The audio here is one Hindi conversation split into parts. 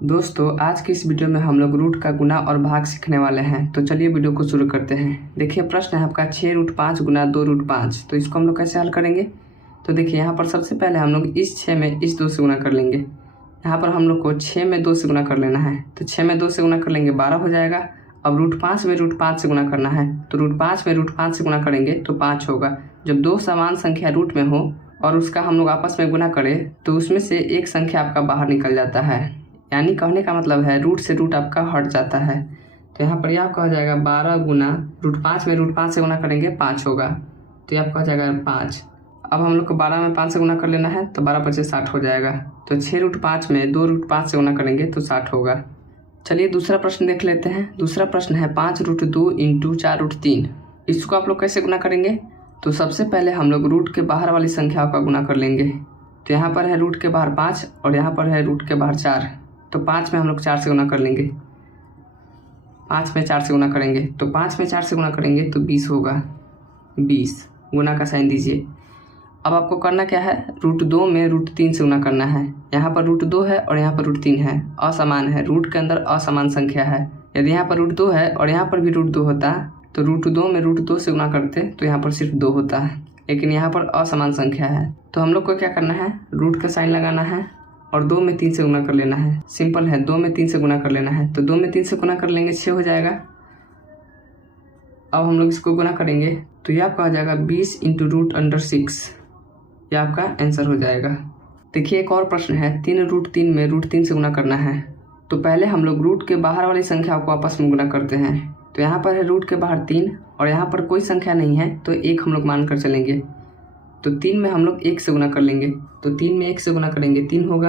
दोस्तों आज की इस वीडियो में हम लोग रूट का गुना और भाग सीखने वाले हैं। तो चलिए वीडियो को शुरू करते हैं। देखिए प्रश्न है आपका 6√5 गुना 2√5। तो इसको हम लोग कैसे हल करेंगे। तो देखिए यहाँ पर सबसे पहले हम लोग इस 6 में इस 2 से गुना कर लेंगे। यहाँ पर हम लोग को 6 में 2 से गुना कर लेना है। तो 6 में 2 से गुना कर लेंगे 12 हो जाएगा। अब √5 में √5 से गुना करना है। तो √5 में √5 से गुना करेंगे तो 5 होगा। जब दो समान संख्या रूट में हो और उसका हम लोग आपस में गुना करें तो उसमें से एक संख्या आपका बाहर निकल जाता है। यानी कहने का मतलब है रूट से रूट आपका हट जाता है। तो यहाँ पर यह आपका हो जाएगा 12 गुना √5 में √5 से गुना करेंगे 5 होगा। तो यह आपका हो जाएगा 5। अब हम लोग को 12 में 5 से गुना कर लेना है तो 12 × 5 = 60 हो जाएगा। तो 6√5 में 2√5 से गुना करेंगे तो 60 होगा। चलिए दूसरा प्रश्न देख लेते हैं। दूसरा प्रश्न है 5√2 × 4√3। इसको आप लोग कैसे गुना करेंगे। तो सबसे पहले हम लोग रूट के बाहर वाली संख्याओं का गुना कर लेंगे। तो यहाँ पर है रूट के बाहर 5 और यहाँ पर है रूट के बाहर 4। तो 5 में हम लोग 4 से गुना कर लेंगे। 5 में 4 से गुना करेंगे तो 5 में 4 से गुना करेंगे तो 20 होगा। 20 गुना का साइन दीजिए। अब आपको करना क्या है, √2 में √3 से गुना करना है। यहाँ पर √2 है और यहाँ पर √3 है, असमान है। रूट के अंदर असमान संख्या है। यदि यहाँ पर √2 है और यहाँ पर भी √2 होता तो √2 में √2 से गुना करते तो यहाँ पर सिर्फ 2 होता है। लेकिन यहाँ पर असमान संख्या है तो हम लोग को क्या करना है, रूट का साइन लगाना है और 2 में 3 से गुना कर लेना है। सिंपल है, 2 में 3 से गुना कर लेना है। तो 2 में 3 से गुना कर लेंगे 6 हो जाएगा। अब हम लोग इसको गुना करेंगे तो यह आपका हो जाएगा 20 × √6। यह आपका आंसर हो जाएगा। देखिए एक और प्रश्न है 3√3 में √3 से गुना करना है। तो पहले हम लोग रूट के बाहर वाली संख्याओं को आपस में गुना करते हैं। तो यहाँ पर है रूट के बाहर 3 और यहाँ पर कोई संख्या नहीं है तो 1 हम लोग मान कर चलेंगे। तो 3 में हम लोग 1 से गुना कर लेंगे। तो 3 में 1 से गुना करेंगे 3 होगा।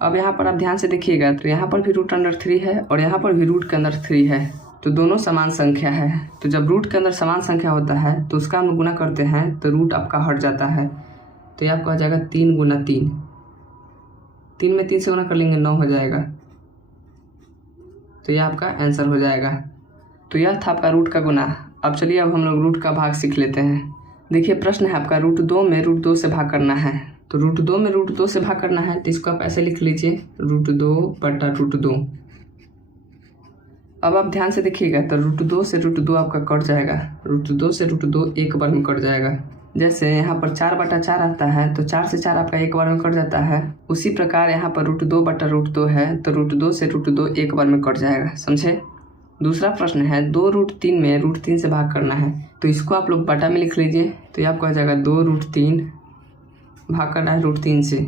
अब यहाँ पर आप ध्यान से देखिएगा तो यहाँ पर भी √3 है और यहाँ पर भी रूट के अंदर 3 है। तो दोनों समान संख्या है। तो जब रूट के अंदर समान संख्या होता है तो उसका हम गुना करते हैं तो रूट आपका हट जाता है। तो यह आपका हो जाएगा 3 × 3। 3 में 3 से गुना कर लेंगे 9 हो जाएगा। तो यह आपका आंसर हो जाएगा। तो यह था आपका रूट का गुना। अब चलिए अब हम लोग रूट का भाग सीख लेते हैं। देखिए प्रश्न है आपका √2 में √2 से भाग करना है। तो √2 में √2 से भाग करना है तो इसको आप ऐसे लिख लीजिए √2/√2। अब आप ध्यान से देखिएगा तो √2 से √2 आपका कट जाएगा। √2 से √2 एक बार में कट जाएगा। जैसे यहाँ पर 4/4 आता है तो 4 से 4 आपका एक बार में कट जाता है। उसी प्रकार यहाँ पर √2/√2 है तो √2 से √2 एक बार में कट जाएगा। समझे। दूसरा प्रश्न है 2√3 में √3 से भाग करना है। तो इसको आप लोग बटा में लिख लीजिए। तो ये आपका हो जाएगा 2√3 भाग करना है √3 से।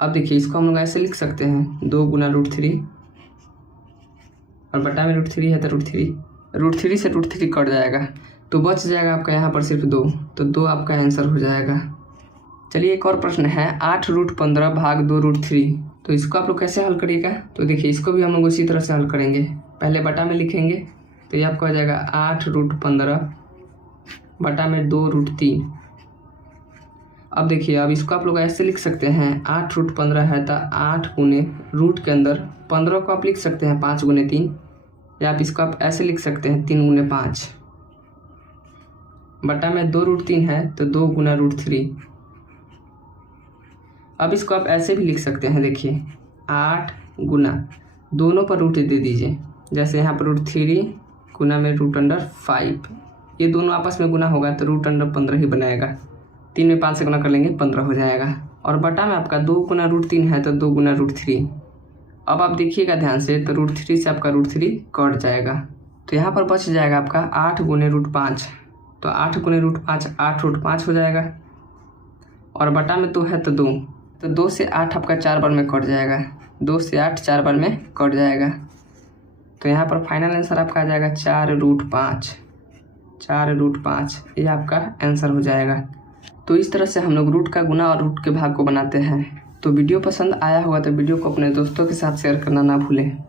अब देखिए इसको हम लोग ऐसे लिख सकते हैं 2 गुना √3 और बटा में √3 है तो √3 से √3 कट जाएगा तो बच जाएगा आपका यहाँ पर सिर्फ 2। तो 2 आपका आंसर हो जाएगा। चलिए एक और प्रश्न है 8√15 भाग 2√3। तो इसको आप लोग कैसे हल करिएगा। तो देखिए इसको भी हम लोग उसी तरह से हल करेंगे। पहले बटा में लिखेंगे तो ये आपका हो जाएगा 8√15 बटा में 2√3। अब देखिए अब इसको आप लोग ऐसे लिख सकते हैं 8√15 है तो 8 गुने रूट के अंदर 15 को आप लिख सकते हैं 5 × 3 या आप इसको आप ऐसे लिख सकते हैं 3 × 5 बटा में 2√3 है तो 2 गुना √3। अब इसको आप ऐसे भी लिख सकते हैं। देखिए 8 गुना दोनों पर रूट दे दीजिए। जैसे यहाँ पर √3 गुना में √5। ये दोनों आपस में गुना होगा तो √15 ही बनाएगा। 3 में 5 से गुना कर लेंगे 15 हो जाएगा। और बटा में आपका 2 गुना √3 है तो 2 गुना √3। अब आप देखिएगा ध्यान से तो √3 से आपका √3 कट जाएगा। तो यहाँ पर बच जाएगा आपका 8 गुने √5। तो 8 गुने √5 8√5 हो जाएगा। और बटा में 2 है तो 2। तो 2 से 8 आपका 4 बार में कट जाएगा। 2 से 8 4 बार में कट जाएगा। तो यहाँ पर फाइनल आंसर आपका आ जाएगा 4√5। 4√5 ये आपका आंसर हो जाएगा। तो इस तरह से हम लोग रूट का गुना और रूट के भाग को बनाते हैं। तो वीडियो पसंद आया होगा तो वीडियो को अपने दोस्तों के साथ शेयर करना ना भूलें।